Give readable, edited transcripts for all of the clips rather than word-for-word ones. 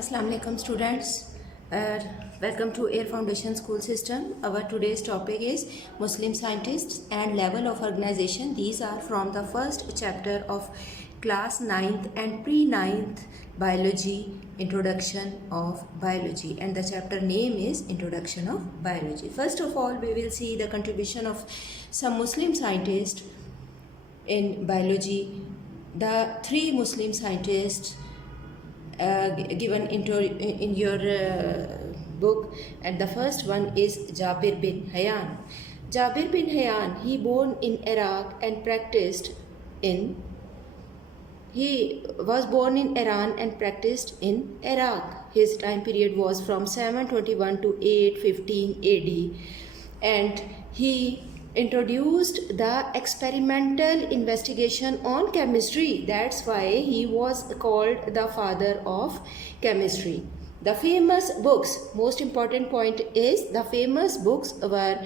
Assalamu alaikum students. Welcome to Air Foundation School System. Our today's topic is Muslim scientists and level of organization. These are from the first chapter of class 9th and pre-9th biology, introduction of biology, and the chapter name is introduction of biology. First of all, we will see the contribution of some Muslim scientists in biology. The three Muslim scientists given in your book, and the first one is Jabir bin Hayyan. Jabir bin Hayyan, he born in Iraq and practiced in he was born in Iran and practiced in Iraq. His time period was from 721 to 815 AD, and he introduced the experimental investigation on chemistry. That's why he was called the father of chemistry. The famous books, most important point is the famous books were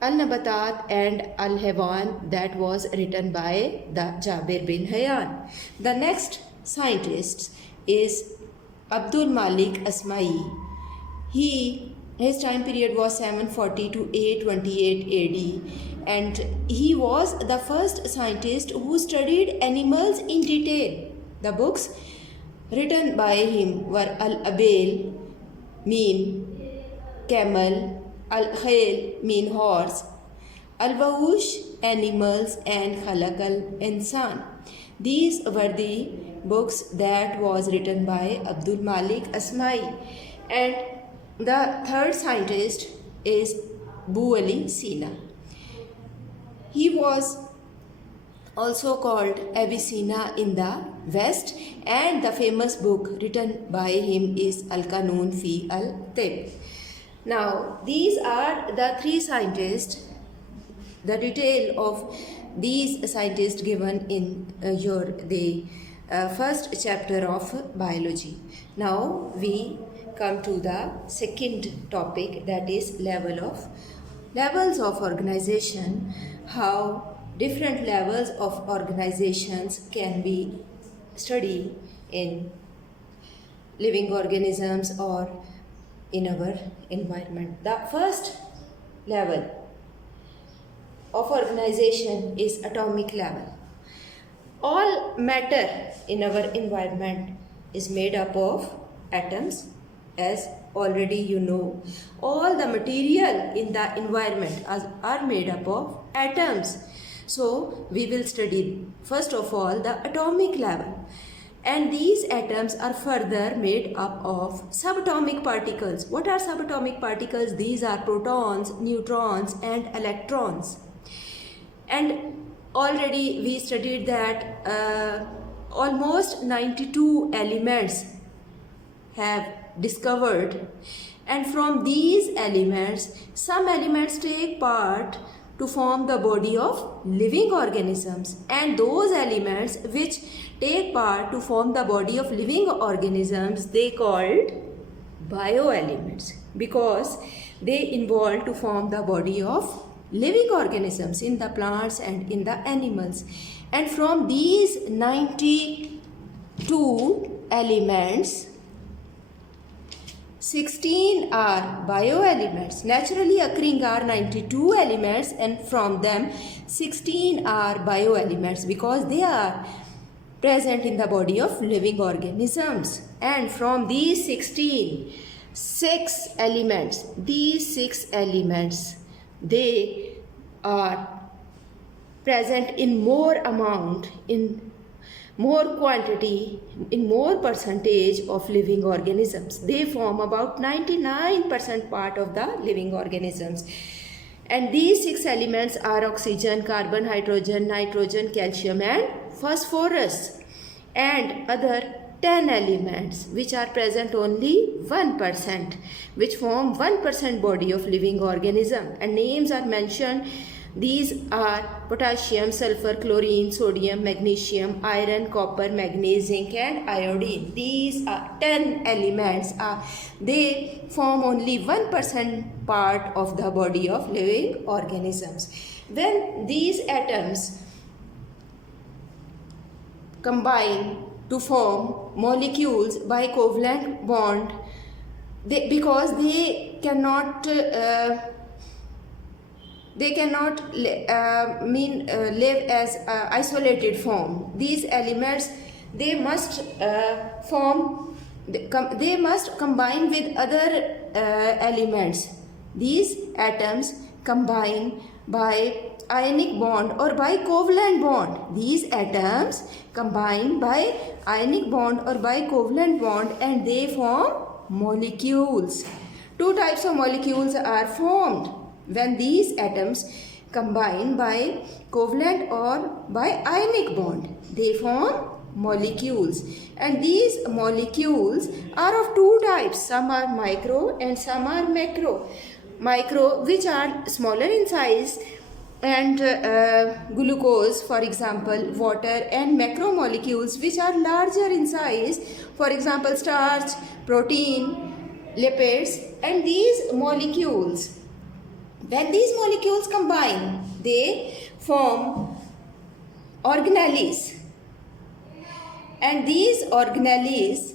Al-Nabatat and Al-Hayawan, that was written by the Jabir bin Hayyan. The next scientist is Abdul Malik Asma'i. His time period was 740 to 828 AD, and he was the first scientist who studied animals in detail. The books written by him were Al-Abil, mean camel, Al-Khayl, mean horse, Al-Wahush, animals, and Khalaq al-Insan. These were the books that was written by Abdul Malik Asma'i. And the third scientist is Abu Ali Sina. He was also called Avicenna in the West, and the famous book written by him is Al-Qanun fi al-Tib. Now, these are the three scientists. The detail of these scientists given in the first chapter of biology. Now, we come to the second topic, that is levels of organization, how different levels of organizations can be studied in living organisms or in our environment. The first level of organization is atomic level. All matter in our environment is made up of atoms. As already you know, all the material in the environment are made up of atoms. So we will study first of all the atomic level, and these atoms are further made up of subatomic particles. What are subatomic particles? These are protons, neutrons, and electrons. And already we studied that almost 92 elements have discovered, and from these elements, some elements take part to form the body of living organisms, and those elements which take part to form the body of living organisms, they called bioelements, because they involve to form the body of living organisms in the plants and in the animals. And from these 92 elements, 16 are bioelements. Naturally occurring are 92 elements, and from them 16 are bioelements because they are present in the body of living organisms. And from these 16, these 6 elements, they are present in more amount, in more quantity, in more percentage of living organisms. They form about 99% part of the living organisms. And these 6 elements are oxygen, carbon, hydrogen, nitrogen, calcium, and phosphorus. And other 10 elements which are present only 1%, which form 1% body of living organism. And names are mentioned. These are potassium, sulfur, chlorine, sodium, magnesium, iron, copper, manganese, zinc, and iodine. These are 10 elements. They form only 1% part of the body of living organisms. When these atoms combine to form molecules by covalent bond because they cannot live as isolated form. These elements, they must they must combine with other elements. These atoms combine by ionic bond or by covalent bond. These atoms combine by ionic bond or by covalent bond, and they form molecules. Two types of molecules are formed when these atoms combine by covalent or by ionic bond. They form molecules, and these molecules are of two types. Some are micro and some are macro. Micro, which are smaller in size, and glucose, for example, water, and macromolecules, which are larger in size, for example, starch, protein, lipids. And these molecules, when these molecules combine, they form organelles. And these organelles,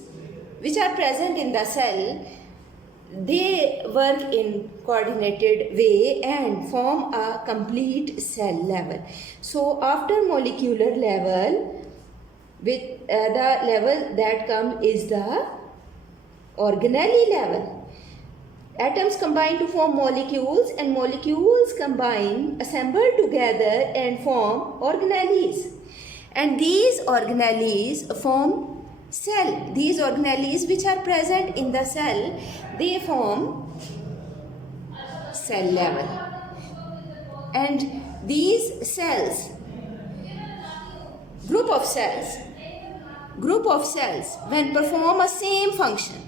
which are present in the cell, they work in coordinated way and form a complete cell level. So after molecular level, with the level that comes is the organelle level. Atoms combine to form molecules, and molecules combine, assemble together and form organelles. And these organelles form cell. These organelles which are present in the cell, they form cell level. And these cells, group of cells, when perform a same function,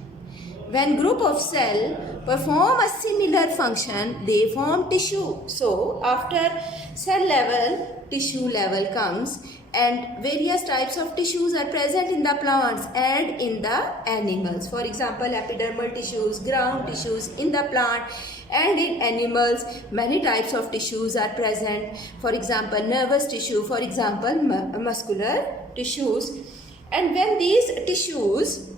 when group of cell perform a similar function, they form tissue. So after cell level, tissue level comes, and various types of tissues are present in the plants and in the animals. For example, epidermal tissues, ground tissues in the plant, and in animals many types of tissues are present. For example, nervous tissue, for example, muscular tissues. And when these tissues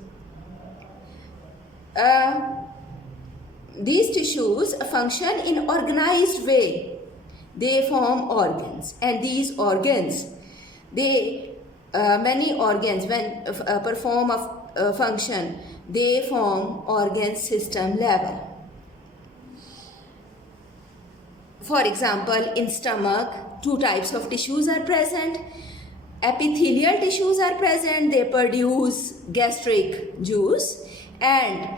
function in organized way, they form organs. And these organs, many organs, when perform a function, they form organ system level. For example, in stomach, two types of tissues are present. Epithelial tissues are present, they produce gastric juice, and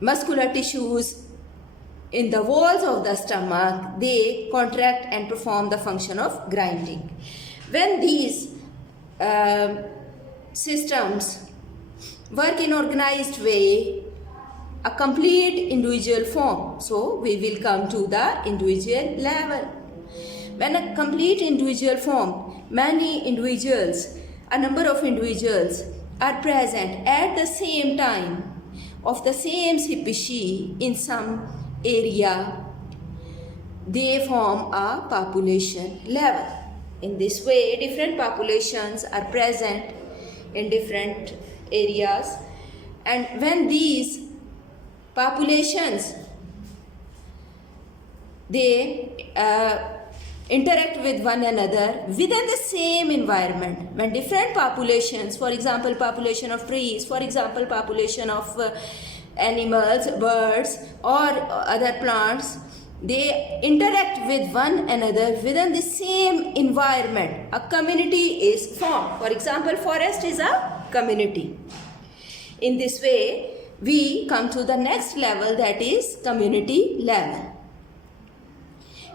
muscular tissues in the walls of the stomach, they contract and perform the function of grinding. When these systems work in organized way, a complete individual form. So we will come to the individual level. When a complete individual form, many individuals, a number of individuals are present at the same time of the same species in some area, they form a population level. In this way, different populations are present in different areas, and when these populations, they interact with one another within the same environment, when different populations, for example, population of trees, for example, population of animals, birds, or other plants, they interact with one another within the same environment, a community is formed. For example, forest is a community. In this way, we come to the next level, that is community level.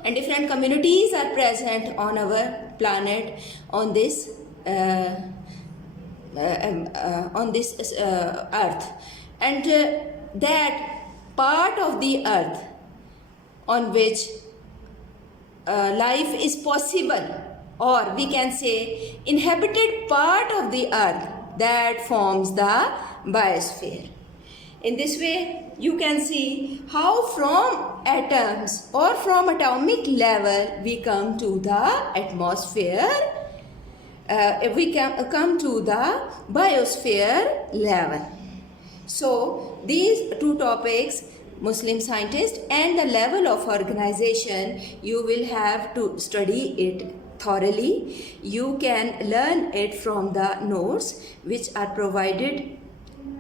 And different communities are present on our planet, on this earth. And that part of the earth on which life is possible, or we can say inhabited part of the earth, that forms the biosphere. In this way, you can see how from atoms or from atomic level we come to the atmosphere, we can come to the biosphere level. So these two topics, Muslim scientist and the level of organization, you will have to study it thoroughly. You can learn it from the notes which are provided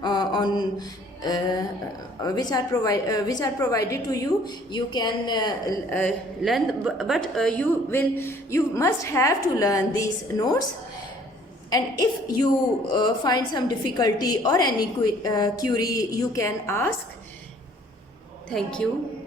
on which are provided to you. You can learn, but you must have to learn these notes. And if you find some difficulty or any query, you can ask. Thank you.